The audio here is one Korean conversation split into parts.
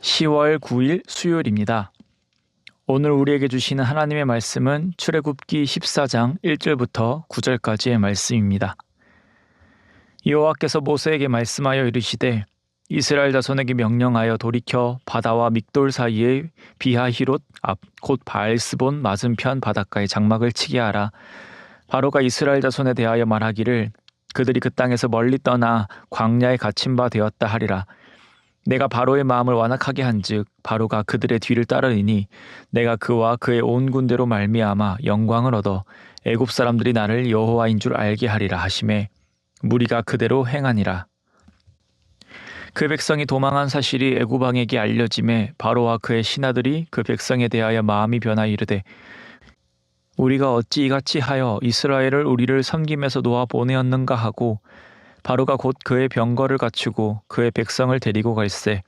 10월 9일 수요일입니다. 오늘 우리에게 주시는 하나님의 말씀은 출애굽기 14장 1절부터 9절까지의 말씀입니다. 여호와께서 모세에게 말씀하여 이르시되 이스라엘 자손에게 명령하여 돌이켜 바다와 믹돌 사이에 비하히롯 앞 곧 바알스본 맞은편 바닷가에 장막을 치게 하라. 바로가 이스라엘 자손에 대하여 말하기를 그들이 그 땅에서 멀리 떠나 광야에 갇힌 바 되었다 하리라. 내가 바로의 마음을 완악하게 한즉 바로가 그들의 뒤를 따르리니 내가 그와 그의 온 군대로 말미암아 영광을 얻어 애굽 사람들이 나를 여호와인 줄 알게 하리라 하시매 무리가 그대로 행하니라. 그 백성이 도망한 사실이 애굽 왕에게 알려짐에 바로와 그의 신하들이 그 백성에 대하여 마음이 변하여 이르되 우리가 어찌 이같이 하여 이스라엘을 우리를 섬김에서 놓아 보내었는가 하고 바로가 곧 그의 병거를 갖추고 그의 백성을 데리고 갈새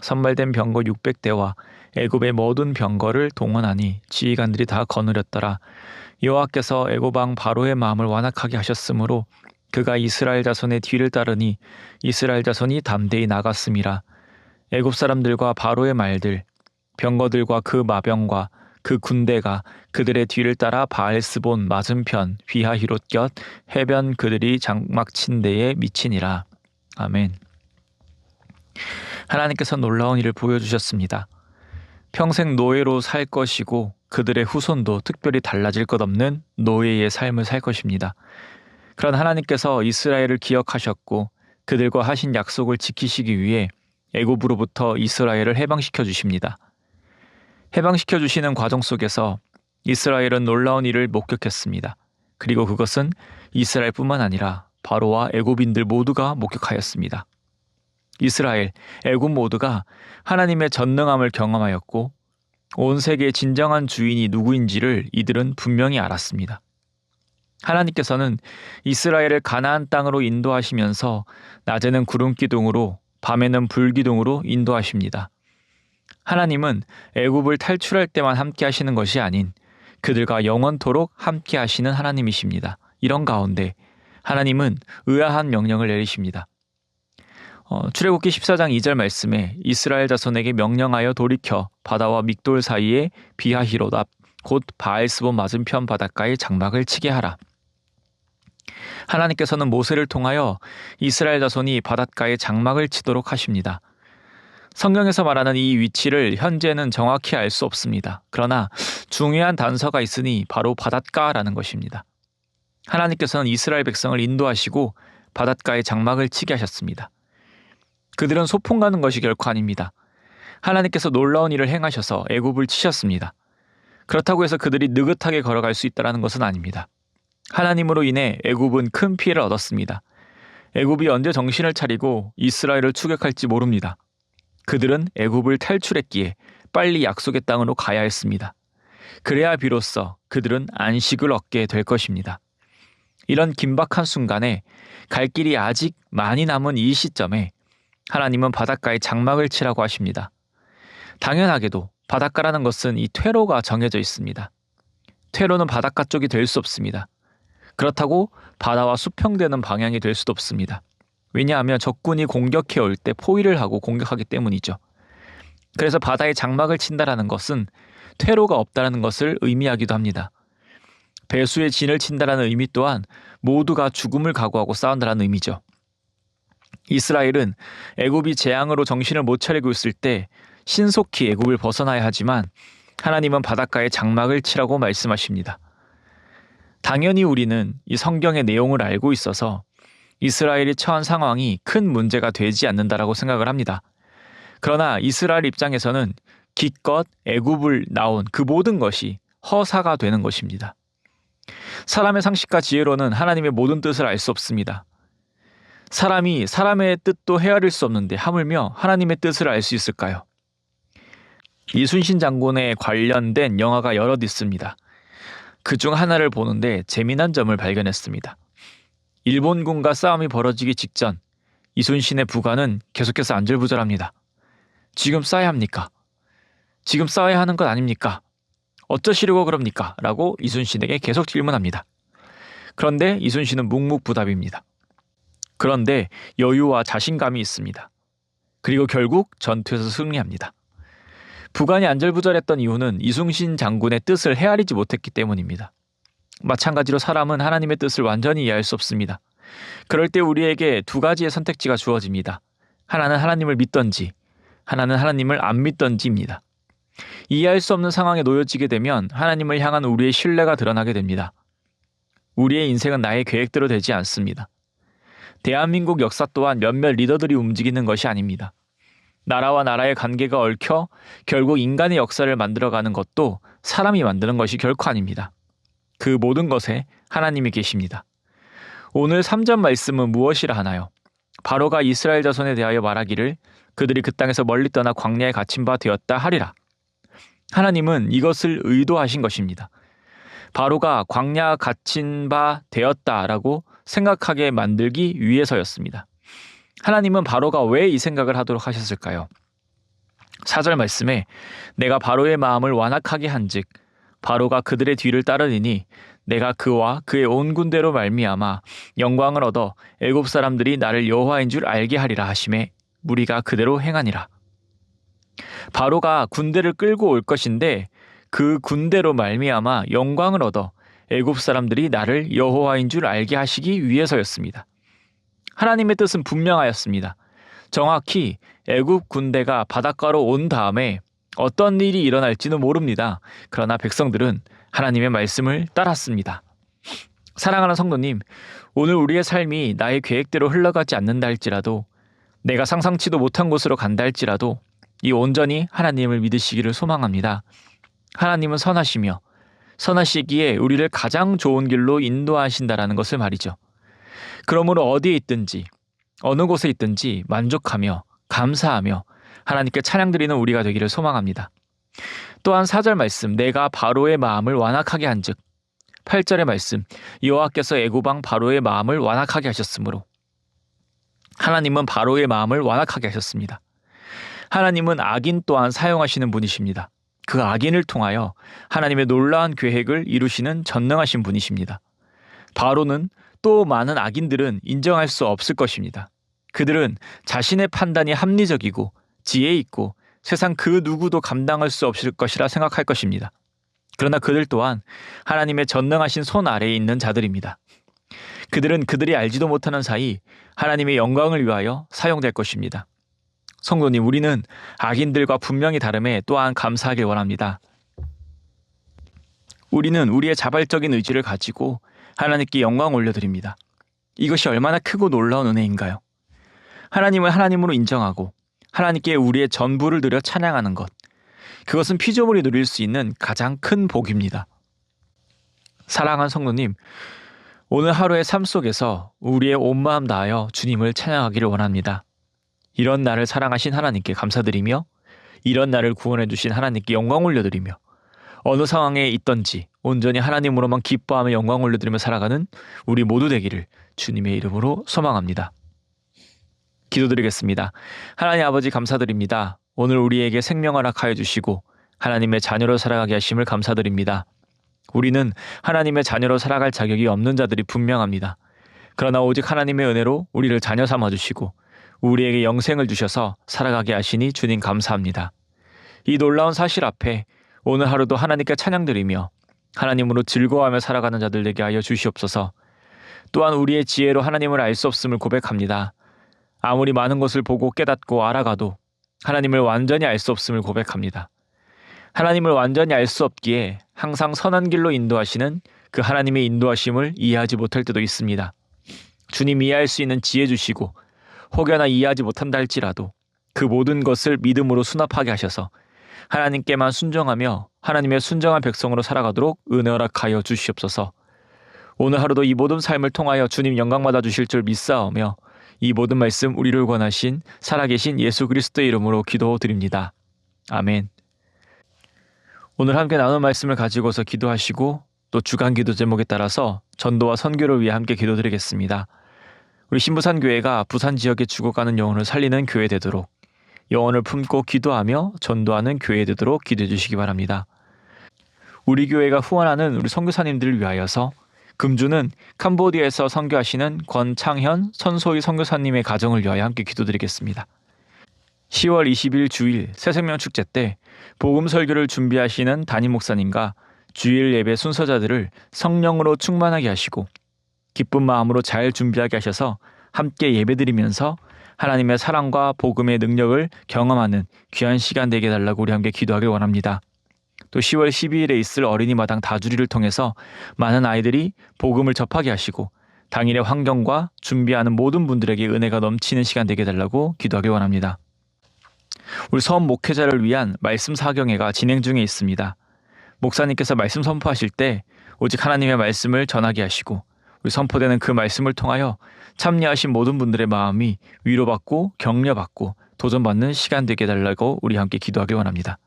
선발된 병거 600대와 애굽의 모든 병거를 동원하니 지휘관들이 다 거느렸더라. 여호와께서 애굽 왕 바로의 마음을 완악하게 하셨으므로 그가 이스라엘 자손의 뒤를 따르니 이스라엘 자손이 담대히 나갔음이라. 애굽 사람들과 바로의 말들 병거들과 그 마병과 그 군대가 그들의 뒤를 따라 바알스본 맞은편 비하히롯 곁 해변 그들이 장막 친 데에 미치니라. 아멘. 하나님께서 놀라운 일을 보여주셨습니다. 평생 노예로 살 것이고 그들의 후손도 특별히 달라질 것 없는 노예의 삶을 살 것입니다. 그런 하나님께서 이스라엘을 기억하셨고 그들과 하신 약속을 지키시기 위해 애굽으로부터 이스라엘을 해방시켜 주십니다. 해방시켜 주시는 과정 속에서 이스라엘은 놀라운 일을 목격했습니다. 그리고 그것은 이스라엘뿐만 아니라 바로와 애굽인들 모두가 목격하였습니다. 이스라엘, 애굽 모두가 하나님의 전능함을 경험하였고 온 세계의 진정한 주인이 누구인지를 이들은 분명히 알았습니다. 하나님께서는 이스라엘을 가나안 땅으로 인도하시면서 낮에는 구름 기둥으로 밤에는 불 기둥으로 인도하십니다. 하나님은 애굽을 탈출할 때만 함께 하시는 것이 아닌 그들과 영원토록 함께 하시는 하나님이십니다. 이런 가운데 하나님은 의아한 명령을 내리십니다. 출애굽기 14장 2절 말씀에 이스라엘 자손에게 명령하여 돌이켜 바다와 믹돌 사이에 비하히롯 앞 곧 바알스본 맞은편 바닷가에 장막을 치게 하라. 하나님께서는 모세를 통하여 이스라엘 자손이 바닷가에 장막을 치도록 하십니다. 성경에서 말하는 이 위치를 현재는 정확히 알 수 없습니다. 그러나 중요한 단서가 있으니 바로 바닷가라는 것입니다. 하나님께서는 이스라엘 백성을 인도하시고 바닷가에 장막을 치게 하셨습니다. 그들은 소풍 가는 것이 결코 아닙니다. 하나님께서 놀라운 일을 행하셔서 애굽을 치셨습니다. 그렇다고 해서 그들이 느긋하게 걸어갈 수 있다는 것은 아닙니다. 하나님으로 인해 애굽은 큰 피해를 얻었습니다. 애굽이 언제 정신을 차리고 이스라엘을 추격할지 모릅니다. 그들은 애굽을 탈출했기에 빨리 약속의 땅으로 가야 했습니다. 그래야 비로소 그들은 안식을 얻게 될 것입니다. 이런 긴박한 순간에 갈 길이 아직 많이 남은 이 시점에 하나님은 바닷가에 장막을 치라고 하십니다. 당연하게도 바닷가라는 것은 이 퇴로가 정해져 있습니다. 퇴로는 바닷가 쪽이 될 수 없습니다. 그렇다고 바다와 수평되는 방향이 될 수도 없습니다. 왜냐하면 적군이 공격해 올 때 포위를 하고 공격하기 때문이죠. 그래서 바다에 장막을 친다라는 것은 퇴로가 없다는 것을 의미하기도 합니다. 배수의 진을 친다라는 의미 또한 모두가 죽음을 각오하고 싸운다라는 의미죠. 이스라엘은 애굽이 재앙으로 정신을 못 차리고 있을 때 신속히 애굽을 벗어나야 하지만 하나님은 바닷가에 장막을 치라고 말씀하십니다. 당연히 우리는 이 성경의 내용을 알고 있어서 이스라엘이 처한 상황이 큰 문제가 되지 않는다라고 생각을 합니다. 그러나 이스라엘 입장에서는 기껏 애굽을 나온 그 모든 것이 허사가 되는 것입니다. 사람의 상식과 지혜로는 하나님의 모든 뜻을 알 수 없습니다. 사람이 사람의 뜻도 헤아릴 수 없는데 하물며 하나님의 뜻을 알 수 있을까요? 이순신 장군에 관련된 영화가 여럿 있습니다. 그중 하나를 보는데 재미난 점을 발견했습니다. 일본군과 싸움이 벌어지기 직전 이순신의 부관은 계속해서 안절부절합니다. 지금 싸야 합니까? 지금 싸워야 하는 것 아닙니까? 어쩌시려고 그럽니까? 라고 이순신에게 계속 질문합니다. 그런데 이순신은 묵묵부답입니다. 그런데 여유와 자신감이 있습니다. 그리고 결국 전투에서 승리합니다. 부관이 안절부절했던 이유는 이순신 장군의 뜻을 헤아리지 못했기 때문입니다. 마찬가지로 사람은 하나님의 뜻을 완전히 이해할 수 없습니다. 그럴 때 우리에게 두 가지의 선택지가 주어집니다. 하나는 하나님을 믿던지, 하나는 하나님을 안 믿던지입니다. 이해할 수 없는 상황에 놓여지게 되면 하나님을 향한 우리의 신뢰가 드러나게 됩니다. 우리의 인생은 나의 계획대로 되지 않습니다. 대한민국 역사 또한 몇몇 리더들이 움직이는 것이 아닙니다. 나라와 나라의 관계가 얽혀 결국 인간의 역사를 만들어가는 것도 사람이 만드는 것이 결코 아닙니다. 그 모든 것에 하나님이 계십니다. 오늘 3절 말씀은 무엇이라 하나요? 바로가 이스라엘 자손에 대하여 말하기를 그들이 그 땅에서 멀리 떠나 광야에 갇힌 바 되었다 하리라. 하나님은 이것을 의도하신 것입니다. 바로가 광야 갇힌 바 되었다라고 생각하게 만들기 위해서였습니다. 하나님은 바로가 왜 이 생각을 하도록 하셨을까요? 4절 말씀에 내가 바로의 마음을 완악하게 한즉 바로가 그들의 뒤를 따르리니 내가 그와 그의 온 군대로 말미암아 영광을 얻어 애굽 사람들이 나를 여호와인 줄 알게 하리라 하심에 무리가 그대로 행하니라. 바로가 군대를 끌고 올 것인데 그 군대로 말미암아 영광을 얻어 애굽 사람들이 나를 여호와인 줄 알게 하시기 위해서였습니다. 하나님의 뜻은 분명하였습니다. 정확히 애굽 군대가 바닷가로 온 다음에 어떤 일이 일어날지는 모릅니다. 그러나 백성들은 하나님의 말씀을 따랐습니다. 사랑하는 성도님, 오늘 우리의 삶이 나의 계획대로 흘러가지 않는다 할지라도 내가 상상치도 못한 곳으로 간다 할지라도 이 온전히 하나님을 믿으시기를 소망합니다. 하나님은 선하시며 선하시기에 우리를 가장 좋은 길로 인도하신다라는 것을 말이죠. 그러므로 어디에 있든지 어느 곳에 있든지 만족하며 감사하며 하나님께 찬양드리는 우리가 되기를 소망합니다. 또한 4절 말씀 내가 바로의 마음을 완악하게 한즉 8절의 말씀 여호와께서 애굽 왕 바로의 마음을 완악하게 하셨으므로 하나님은 바로의 마음을 완악하게 하셨습니다. 하나님은 악인 또한 사용하시는 분이십니다. 그 악인을 통하여 하나님의 놀라운 계획을 이루시는 전능하신 분이십니다. 바로는 또 많은 악인들은 인정할 수 없을 것입니다. 그들은 자신의 판단이 합리적이고 지혜 있고 세상 그 누구도 감당할 수 없을 것이라 생각할 것입니다. 그러나 그들 또한 하나님의 전능하신 손 아래에 있는 자들입니다. 그들은 그들이 알지도 못하는 사이 하나님의 영광을 위하여 사용될 것입니다. 성도님, 우리는 악인들과 분명히 다름에 또한 감사하길 원합니다. 우리는 우리의 자발적인 의지를 가지고 하나님께 영광 올려드립니다. 이것이 얼마나 크고 놀라운 은혜인가요? 하나님을 하나님으로 인정하고 하나님께 우리의 전부를 드려 찬양하는 것, 그것은 피조물이 누릴 수 있는 가장 큰 복입니다. 사랑하는 성도님, 오늘 하루의 삶 속에서 우리의 온 마음 다하여 주님을 찬양하기를 원합니다. 이런 나를 사랑하신 하나님께 감사드리며 이런 나를 구원해 주신 하나님께 영광 올려드리며 어느 상황에 있든지 온전히 하나님으로만 기뻐하며 영광 올려드리며 살아가는 우리 모두 되기를 주님의 이름으로 소망합니다. 기도드리겠습니다. 하나님 아버지 감사드립니다. 오늘 우리에게 생명을 허락하여 주시고 하나님의 자녀로 살아가게 하심을 감사드립니다. 우리는 하나님의 자녀로 살아갈 자격이 없는 자들이 분명합니다. 그러나 오직 하나님의 은혜로 우리를 자녀 삼아주시고 우리에게 영생을 주셔서 살아가게 하시니 주님 감사합니다. 이 놀라운 사실 앞에 오늘 하루도 하나님께 찬양드리며 하나님으로 즐거워하며 살아가는 자들 되게 하여 주시옵소서. 또한 우리의 지혜로 하나님을 알 수 없음을 고백합니다. 아무리 많은 것을 보고 깨닫고 알아가도 하나님을 완전히 알 수 없음을 고백합니다. 하나님을 완전히 알 수 없기에 항상 선한 길로 인도하시는 그 하나님의 인도하심을 이해하지 못할 때도 있습니다. 주님 이해할 수 있는 지혜 주시고 혹여나 이해하지 못한다 할지라도 그 모든 것을 믿음으로 수납하게 하셔서 하나님께만 순종하며 하나님의 순정한 백성으로 살아가도록 은혜 허락하여 주시옵소서. 오늘 하루도 이 모든 삶을 통하여 주님 영광받아 주실 줄 믿사오며 이 모든 말씀 우리를 권하신 살아계신 예수 그리스도의 이름으로 기도드립니다. 아멘. 오늘 함께 나눈 말씀을 가지고서 기도하시고 또 주간 기도 제목에 따라서 전도와 선교를 위해 함께 기도드리겠습니다. 우리 신부산교회가 부산 지역에 죽어가는 영혼을 살리는 교회 되도록 영혼을 품고 기도하며 전도하는 교회 되도록 기도해 주시기 바랍니다. 우리 교회가 후원하는 우리 선교사님들을 위하여서 금주는 캄보디아에서 선교하시는 권창현 선소희 선교사님의 가정을 위하여 함께 기도드리겠습니다. 10월 20일 주일 새생명 축제 때 복음 설교를 준비하시는 담임 목사님과 주일 예배 순서자들을 성령으로 충만하게 하시고 기쁜 마음으로 잘 준비하게 하셔서 함께 예배드리면서 하나님의 사랑과 복음의 능력을 경험하는 귀한 시간 되게 해달라고 우리 함께 기도하길 원합니다. 또 10월 12일에 있을 어린이 마당 다주리를 통해서 많은 아이들이 복음을 접하게 하시고 당일의 환경과 준비하는 모든 분들에게 은혜가 넘치는 시간 되게 해달라고 기도하길 원합니다. 우리 서원 목회자를 위한 말씀 사경회가 진행 중에 있습니다. 목사님께서 말씀 선포하실 때 오직 하나님의 말씀을 전하게 하시고 우리 선포되는 그 말씀을 통하여 참여하신 모든 분들의 마음이 위로받고 격려받고 도전받는 시간 되게 해달라고 우리 함께 기도하길 원합니다.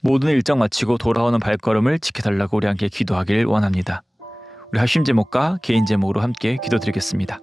모든 일정 마치고 돌아오는 발걸음을 지켜달라고 우리 함께 기도하길 원합니다. 우리 합심 제목과 개인 제목으로 함께 기도드리겠습니다.